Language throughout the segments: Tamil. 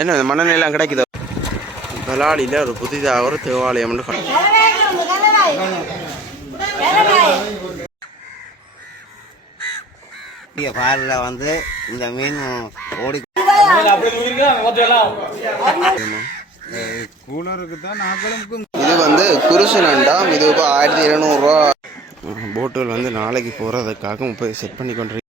என்ன மண்ணெண்ணெயெல்லாம் கிடைக்குதோ பலாலியில் ஒரு புதிதாக ஒரு தேவாலயம் பாலில் வந்து இந்த மீன் ஓடி இது வந்து குருசு நண்டாம். இது இப்போ 1200 ரூபா. போட்டுகள் வந்து நாளைக்கு போகிறதுக்காக போய் செட் பண்ணி கொண்டு.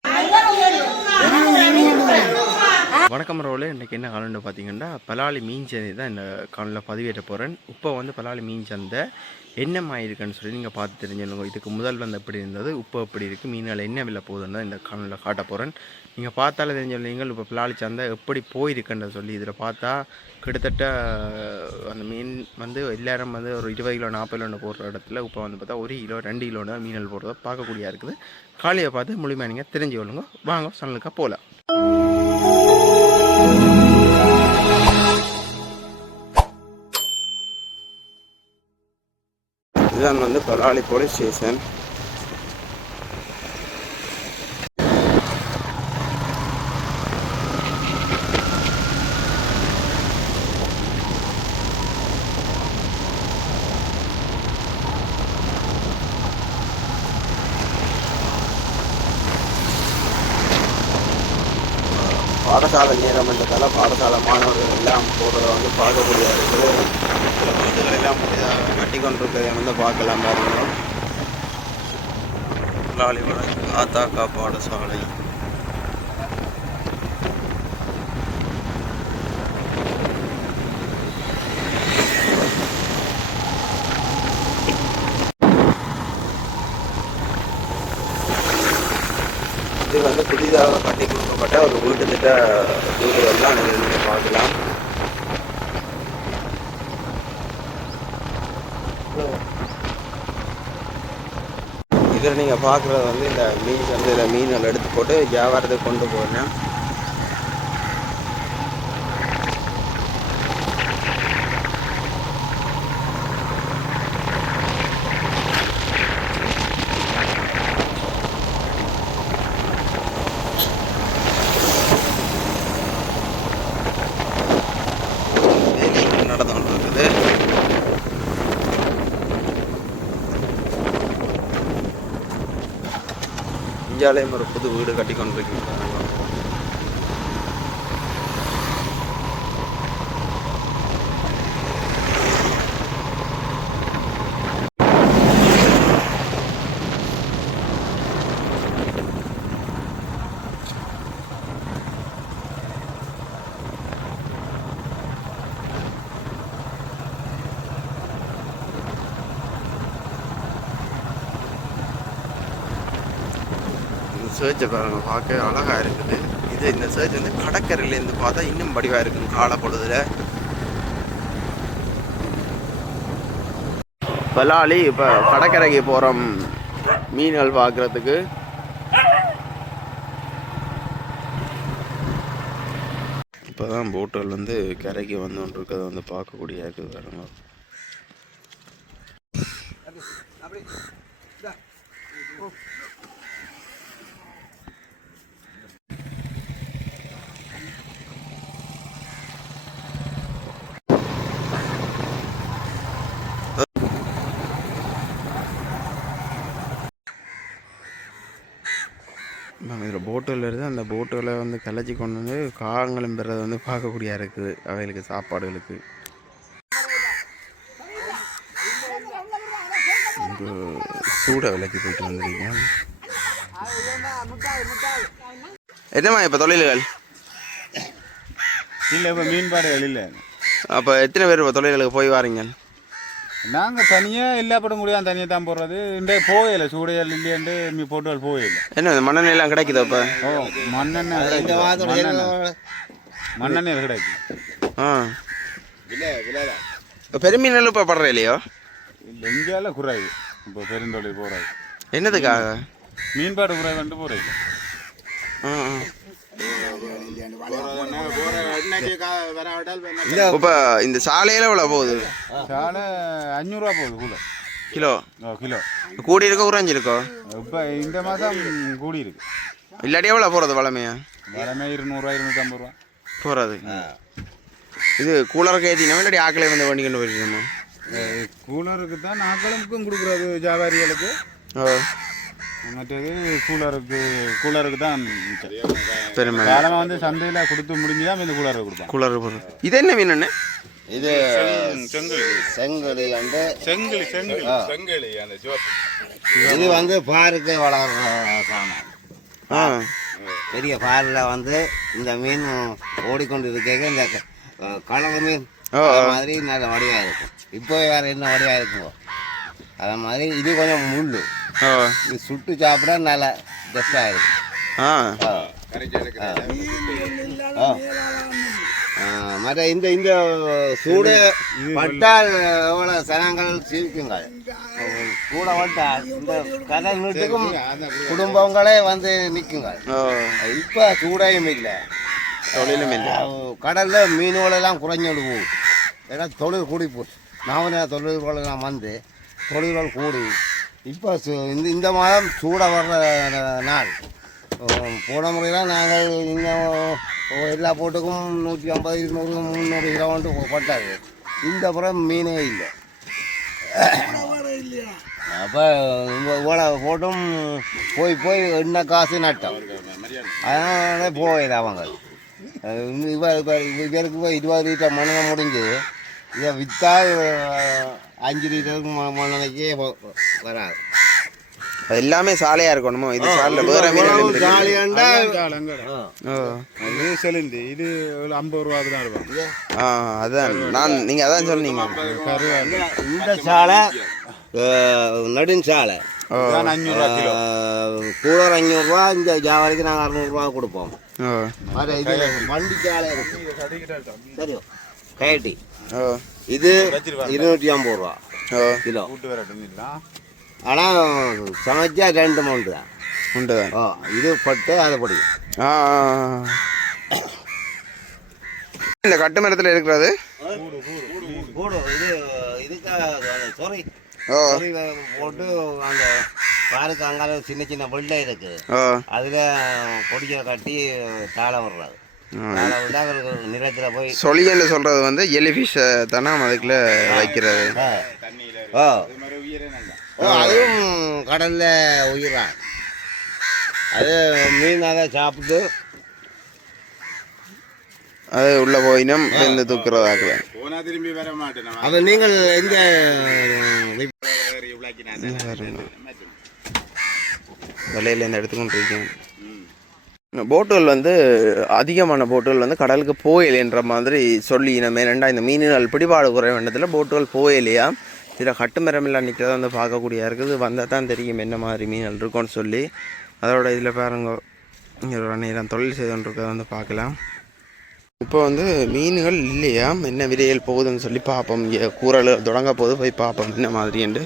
வணக்கம் ரோலே. இன்றைக்கி என்ன காலம்னு பார்த்தீங்கன்னா பலாலி மீன் சந்தை தான் இந்த காலையில் பதிவேற்ற போகிறேன். இப்போ வந்து பலாலி மீன் சந்தை என்னம்மா இருக்குன்னு சொல்லி நீங்கள் பார்த்து தெரிஞ்சுக்கணும். இதுக்கு முதல் வந்து எப்படி இருந்தது, இப்போ எப்படி இருக்குது, மீன்கள் என்ன விலை போகுதுன்னு இந்த காலையில் காட்ட போகிறேன். நீங்கள் பார்த்தாலே தெரிஞ்சுள்ளீங்க இப்போ பலாலி சந்தை எப்படி போயிருக்குன்ற சொல்லி. இதில் பார்த்தா கிட்டத்தட்ட அந்த மீன் வந்து எல்லாரும் வந்து ஒரு 20 கிலோ 40 கிலோன்னு போடுற இடத்துல இப்போ வந்து பார்த்தா 1 கிலோ 2 கிலோன்னு தான் மீன்கள் போடுறத பார்க்கக்கூடியா இருக்குது. காலையை பார்த்து முழுமையாக நீங்கள் தெரிஞ்சு கொள்ளுங்க. வாங்க சனலுக்காக போகலாம். இதுதான் வந்து பலாலி போலீஸ் ஸ்டேஷன். பாடசாலை நேரம் என்றதால பாடசாலை மாணவர்கள் எல்லாம் போகிறத வந்து பார்க்கக்கூடிய இருக்குது. வீடுகள் எல்லாம் கட்டி கொண்டிருக்கிறத வந்து பார்க்கலாம். பாருங்க, லாலிவட ஆத்தாக்கா பாடசாலை. இது வந்து புதிதாக கட்டி கொடுக்கப்பட்ட ஒரு வீட்டு திட்ட வீடுகள்லாம் நீங்கள் பார்க்கலாம். இதில் நீங்கள் பார்க்குறது வந்து இந்த மீன் வந்து இதில் மீன்கள் எடுத்து போட்டு வியாபாரத்துக்கு கொண்டு போகிறேன். இந்தியாவிலேயும் ஒரு புது வீடு கட்டி கொண்டிருக்கிறாங்க. சர்ச்சை பாருங்க, பார்க்க அழகாக இருக்குது. இந்த சர்ச் வந்து கடற்கரையிலேருந்து பார்த்தா இன்னும் வடிவாக இருக்குது காலப்பொழுதுல. பலாலி இப்போ கடற்கரைக்கு போகிறோம் மீன்கள் பார்க்குறதுக்கு. இப்போ தான் போட்டுகள் வந்து கரைக்கு வந்து கொண்டு இருக்கிறத வந்து பார்க்கக்கூடிய இருக்குது. பாருங்க, இதில் போட்டுகள் இருக்குது. அந்த போட்டுகளை வந்து கிளச்சி கொண்டு வந்து காகங்களும் பெறதை வந்து பார்க்கக்கூடியா இருக்குது. அவைகளுக்கு சாப்பாடுகளுக்கு சூட விலைக்கு போயிட்டு வந்துருக்கீங்க. என்னம்மா இப்போ தொழில்கள் இல்லை, இப்போ மீன்பாடுகள் இல்லை. அப்போ எத்தனை பேர் இப்போ தொழில்களுக்கு போய் வாரீங்க? நாங்கள் தனியாக எல்லா படம் முடியாது, தனியாக தான் போடுறது. இந்த போகல சூடையல் இல்லையாண்டு மீ போட்டுகள் போகல. என்ன மண்ணெண்ணெயெல்லாம் கிடைக்குது? அப்போ மண்ணெண்ணெய் கிடைக்குது. மண்ணெண்ணெய் கிடைக்குது. பெருமீன் இப்போ படுற இல்லையோ? இல்லை, இங்கேயால குறைவு. இப்போ பெருந்தொழில் போகிறாது. என்னதுக்காக? மீன்பாடு குறைவு வந்து போகிறீங்க. இப்போ இந்த சாலையில எவ்வளோ போகுது? சாலை 500 ரூபா போகுது கூட. கிலோ கிலோ கூடி இருக்கோ குறைஞ்சி இருக்கோ? இப்போ இந்த மாதம் கூடி இருக்கு. இல்லாட்டி எவ்வளோ போகிறது வளமையா? வளமே 200 250 ரூபா போகிறது. இது கூலருக்கு ஏற்றினோம் இல்லாட்டி ஆக்களை வந்து வண்டி கொண்டு போயிருக்கோமா? கூலருக்கு தான் நாக்களுக்கும் கொடுக்குறது வியாபாரிகளுக்கு. மற்றது கூலருக்கு தான் பெருமை காலமாக வந்து சந்தையில் கொடுத்து முடிஞ்சுதான் இந்த கூலருக்கு கொடுப்பாங்க. கூலருக்கு போகிறது. இது என்ன மீன் அண்ணே? இது செங்கலி வந்து செங்கலி அந்த இது வந்து பாருக்கு வளர்ற சாணம். பெரிய பாரில் வந்து இந்த மீன் ஓடிக்கொண்டு இருக்க இந்த கலர் மீன் மாதிரி நல்ல வடிவாக இருக்கும். இப்போ வேறு என்ன வடிவாக இருக்குமோ அது மாதிரி இது கொஞ்சம் முள். இது சுட்டு சாப்பிட நல்லா பெஸ்ட்டாக இருக்கும். மற்ற இந்த இந்த சூடு பட்டால் எவ்வளோ சனங்கள் சிரிக்குங்கள். கூட பட்டால் இந்த கடல் நீட்டுக்கும் குடும்பங்களே வந்து நிற்குங்க. இப்போ சூடையும் இல்லை, தொழிலும் இல்லை. கடலில் மீன்களெல்லாம் குறைஞ்சோடு போகும். ஏன்னா தொழில் கூடி போச்சு. நான் தொழில்களெல்லாம் வந்து தொழில்கள் கூடி இப்போ இந்த மாதம் சூட வர்ற நாள். போன முறையெல்லாம் நாங்கள் இன்னும் எல்லா போட்டுக்கும் 150 200 300 கிலோன்ட்டு பட்டாது. இந்த புறம் மீனே இல்லை. அப்போ இவ்வளோ போட்டும் போய் என்ன காசு நட்டம். அதனால போயில அவங்க இவருக்கு போய் 20 லிட்டர் மண்ணை முடிஞ்சு இதை விற்றால் 5 லிட்டருக்கு மண்ணனைக்கே வராது. எல்லாமே சாலையா இருக்கணுமோ? இது சாலை வேற மீன் ஜாலியாண்டா இது செலுந்து இது 50 ரூபாய்க்கு தான் இருக்கும். அதான் நீங்க அதான் சொன்னீங்க. இந்த சாலை நெடுஞ்சாலை 500 ரூபா கிலோ. கூலர் 500 ரூபா. இந்த ஜாவலிக்கு நாங்கள் 600 ரூபா கொடுப்போம். வண்டி சாலை இருக்கு சரியோ கைட்டி. இது 250 ரூபா கிலோ. ஆனால் சமைச்சா 2 மவுண்டு தான் உண்டு. இது பட்டு அதை படி. இந்த கட்டு மரத்தில் இருக்கிறது கூடு. இது இதுக்காக சொறி போட்டு அந்த பாருக்கு அங்கால சின்ன சின்ன வெள்ளை இருக்கு. அதில் பொடியை கட்டி தாளை விடுறாது. தாளை விட்டா நிலத்தில் போய் சொலியன்னு சொல்கிறது வந்து எலிஃபிஷ் தானே அதுக்குள்ள வைக்கிறது. அதுவும் கடலில் உயிரான். அது மீனாக சாப்பிட்டு அது உள்ளே போயினும் இந்த தூக்குறதாக்குல. அப்போ நீங்கள் எந்த விலையில் இந்த எடுத்துக்கொண்டு இருக்கேன். போட்டுகள் வந்து அதிகமான போட்டுகள் வந்து கடலுக்கு போயிலைன்ற மாதிரி சொல்லி நம்ம என்னென்னா இந்த மீன்கள் பிடிபாடு குறை வேண்டத்தில் போட்டுகள் போயிலையா. இதில் கட்டு மரமெல்லாம் நிற்கிறத வந்து பார்க்கக்கூடிய இருக்குது. வந்தால் தான் தெரியும் என்ன மாதிரி மீன்கள் இருக்கும்னு சொல்லி. அதோட இதில் பாருங்க இங்கே ஒரு நேரம் தொழில் செய்துன்றதை வந்து பார்க்கலாம். இப்போ வந்து மீன்கள் இல்லையா, என்ன விலைகள் போகுதுன்னு சொல்லி பார்ப்போம். இங்கே கூறல் தொடங்க போது போய் பார்ப்போம் என்ன மாதிரின்ட்டு.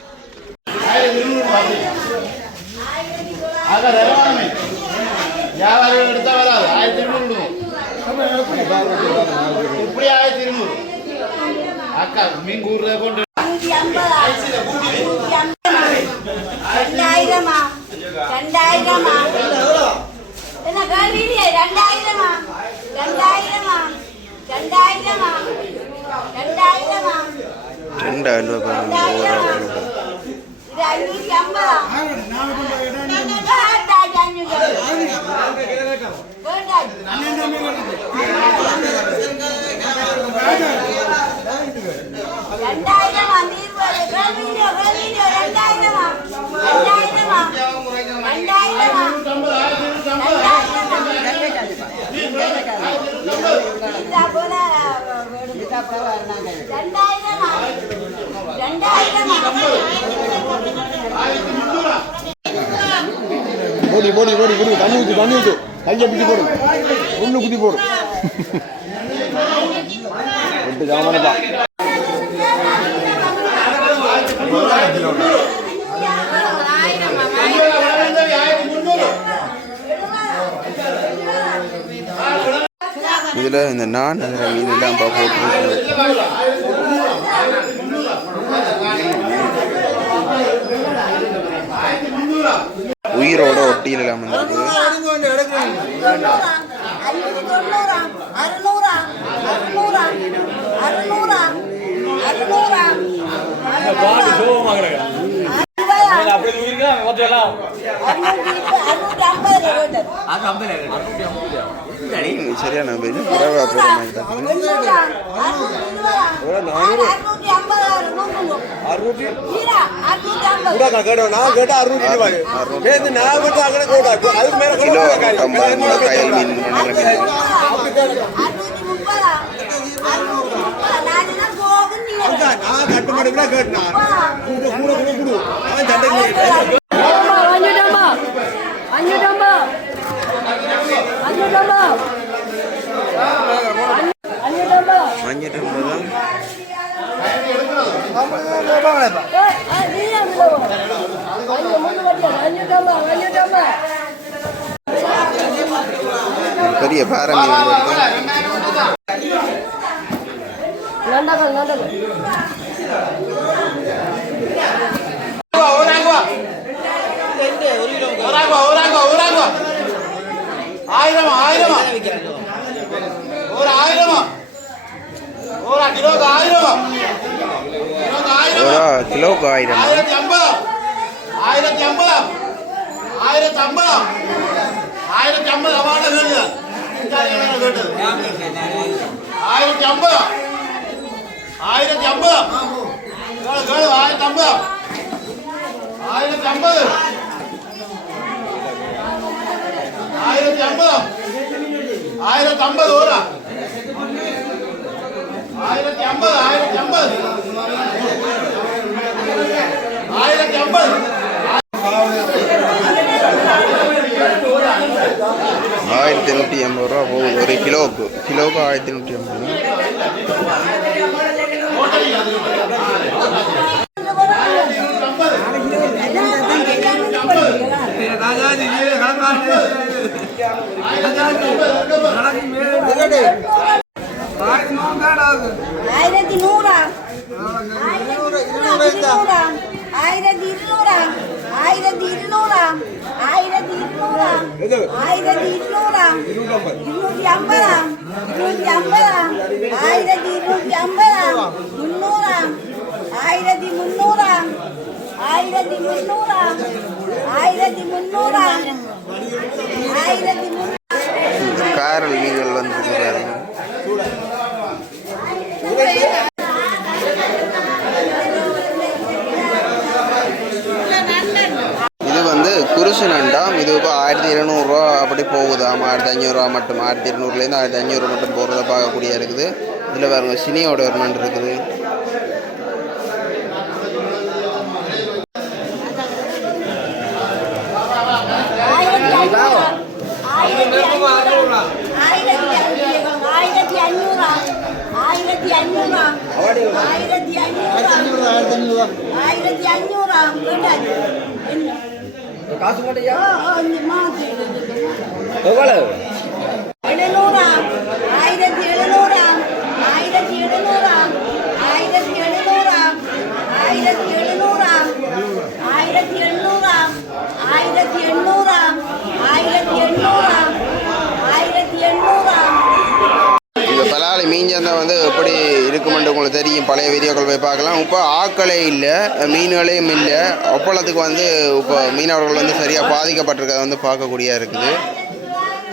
போடி போடி போடி போடி தண்ணி ஊற்று கையை பிடிச்சி போடும், ஒன்று குத்தி போடும். ரெண்டு காமனப்பா இதில் இந்த நான் மீன் எல்லாம் போட்டு உயிரோட ஒட்டியில் இல்லாமல் இருக்குது. சரியான பரவா கயல் மீன் பெரிய பாறை மீன் கிலோக்கு 1000. 1180 ரூபா போகுது ஒரு கிலோவுக்கு. 1180 ரூபா. காரல் மீன்கள் வந்து இது வந்து குருசு நண்டாம். இது இப்போ 1200 ரூபா அப்படி போகுதாம். 1500 ரூபா மட்டும் 1200லேருந்து 1500 மட்டும் போகிறத பார்க்கக்கூடிய இருக்குது. இதில் பாருங்க சினியோட ஒரு நண்டு இருக்குது. காசு மாட்டியா பலாலி மீஞ்சந்தை வந்து எப்படி இருக்குமென்று உங்களுக்கு தெரியும். பழைய வீடியோக்கள் போய் பார்க்கலாம். இப்போ ஆக்களே இல்லை, மீன்களையும் இல்லை. ஒப்பளத்துக்கு வந்து இப்போ மீனவர்கள் வந்து சரியாக பாதிக்கப்பட்டிருக்கிறத வந்து பார்க்கக்கூடிய இருக்குது.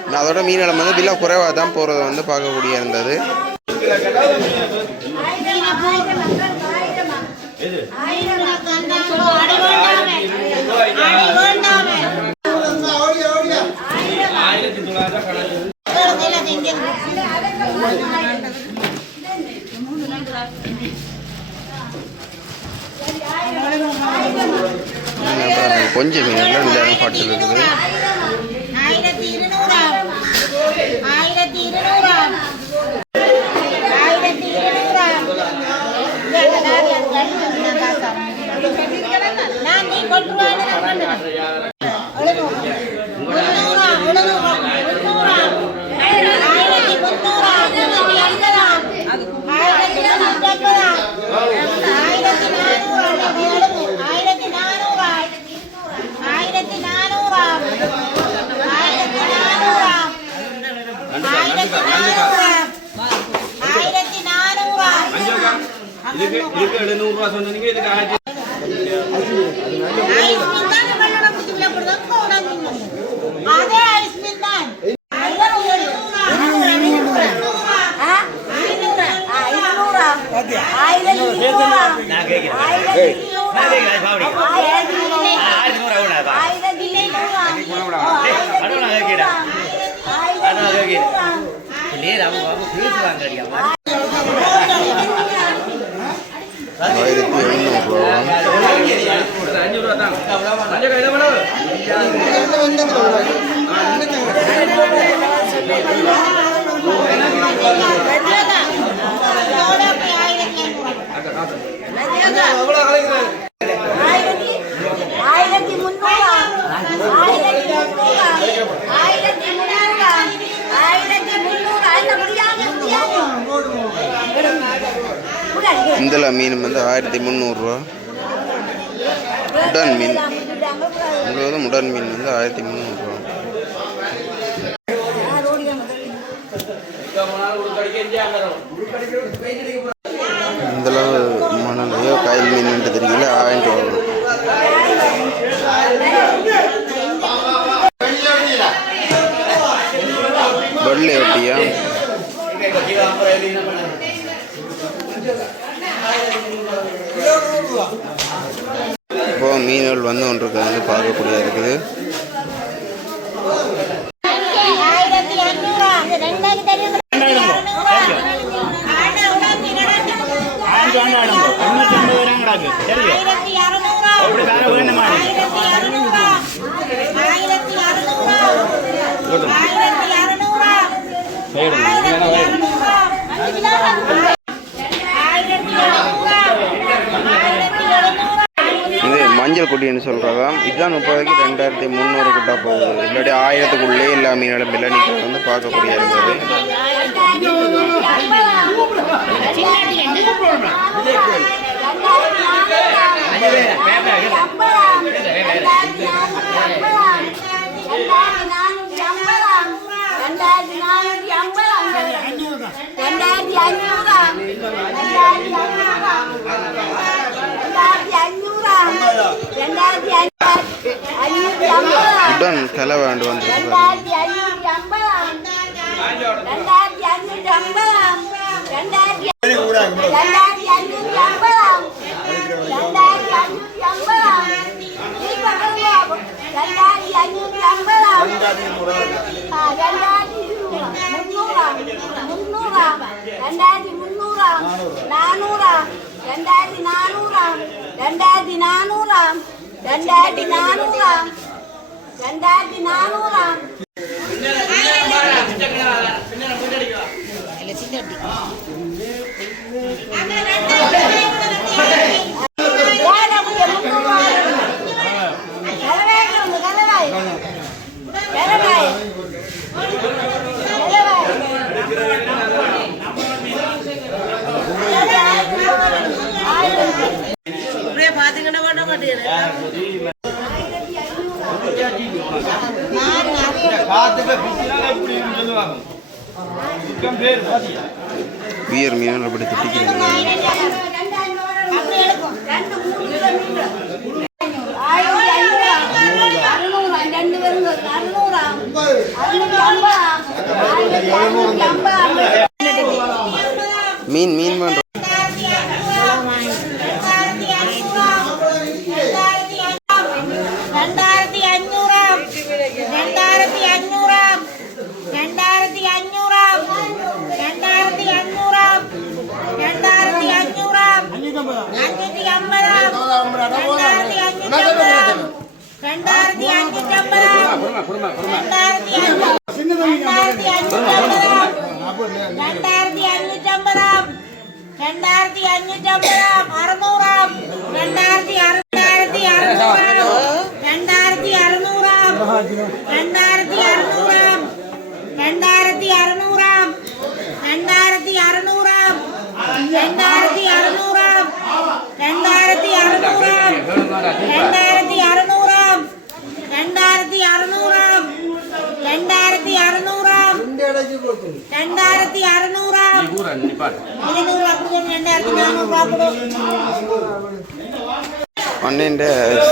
நான் அதோட மீன்களை வந்து விலை குறைவாக தான் போகிறத வந்து பார்க்கக்கூடிய இருந்தது. கொஞ்சம் மீன்கள் இந்த பாட்டில் இருக்குது. இந்த மீன் வந்து 1300 ரூபா. உடன் மீன் முழுவதும் உடன் மீன் வந்து 1300 ரூபா. இந்த மணலையோ காயல் மீன் தெரியல 1000 ரூபா. வெள்ளை வட்டியா இப்போ மீன்கள் வந்து ஒன்றுக்கு வந்து பார்க்கக்கூடியதாக இருக்குது. இது மஞ்சள் குட்டின்னு சொல்கிறதாம். இதுதான் 30க்கு 2300 கிட்ட போகுது. இல்லாட்டி 1000க்குள்ளே எல்லா மீன்களும் விலை நீங்கள் வந்து பார்க்கக்கூடிய இருந்தது. உடன் கலை வேண்டு வந்துருக்கு. வீர் மீன் அப்படி திட்டிக்கிறாங்க. மீன் மீன் பண்ற பன்னெண்டு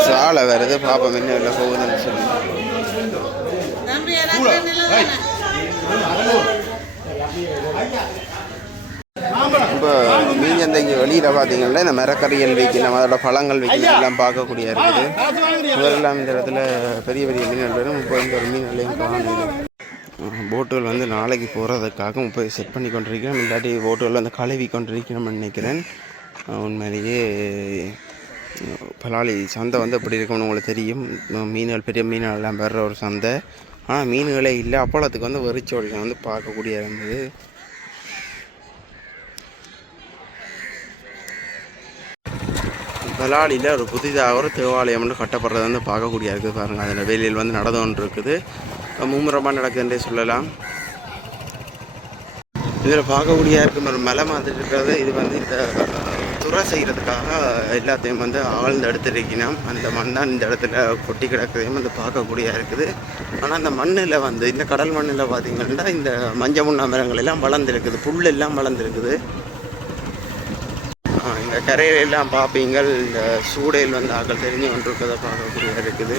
சாலை வருது பாப்போம் என்ன இல்லை போகுதுன்னு சொல்லி. இப்போ மீன் சந்தைக்கு வெளியில் பார்த்தீங்கன்னா இந்த மரக்கறிகள் விற்கணும், அதோட பழங்கள் விற்கணும் எல்லாம் பார்க்கக்கூடிய இருக்குது. முதலெல்லாம் இந்த இடத்துல பெரிய பெரிய மீன்கள் வரும். இப்போ இந்த ஒரு மீன்களையும் காணும். போட்டுகள் வந்து நாளைக்கு போகிறதுக்காக இப்போ செட் பண்ணி கொண்டிருக்கிறோம். இல்லாட்டி போட்டுகள் வந்து கழுவி கொண்டிருக்கிறோம்னு நினைக்கிறேன். உண்மையிலேயே பலாலி சந்தை வந்து எப்படி இருக்கும்னு உங்களுக்கு தெரியும். மீன்கள் பெரிய மீன்கள்லாம் வர்ற ஒரு சந்தை. ஆனால் மீன்களே இல்லை. அப்பளத்துக்கு வந்து வெறிச்சோடிகள் வந்து பார்க்கக்கூடிய இருந்தது. பலாலியில் ஒரு புதிதாக ஒரு தேவாலயம் வந்து கட்டப்படுறது வந்து பார்க்கக்கூடிய இருக்குது பாருங்கள். அதில் வேலையில் வந்து நடந்து கொண்டு இருக்குது. மும்முரமாக நடக்குதுன்றே சொல்லலாம். இதில் பார்க்கக்கூடிய இருக்கும் ஒரு மலை மாதிரி இருக்கிறது. இது வந்து இந்த துறை செய்கிறதுக்காக எல்லாத்தையும் வந்து ஆழ்ந்து எடுத்துருக்கணும். அந்த மண் தான் இந்த இடத்துல கொட்டி கிடக்குதையும் வந்து பார்க்கக்கூடிய இருக்குது. ஆனால் அந்த மண்ணில் வந்து இந்த கடல் மண்ணில் பார்த்திங்கன்னா இந்த மஞ்சள் முன்னா மரங்கள் எல்லாம் வளர்ந்துருக்குது, புல் எல்லாம் வளர்ந்துருக்குது. இந்த கரையிலெல்லாம் பார்ப்பீங்கள் இந்த சூடையில் வந்து ஆக்கள் தெரிஞ்சு கொண்டிருக்கிறத பார்க்கக்கூடிய இருக்குது.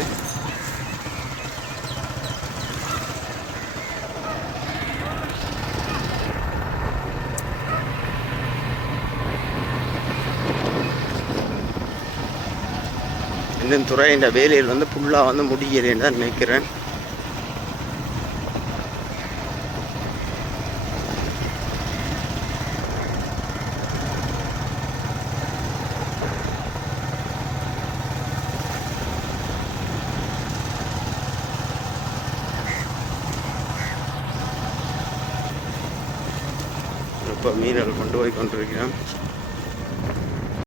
இந்த துறை இந்த வேலையில் வந்து ஃபுல்லாக வந்து முடிகிறேன்னு தான் நினைக்கிறேன். இப்போ மீன்கள் கொண்டு போய் கொண்டிருக்கிறேன்.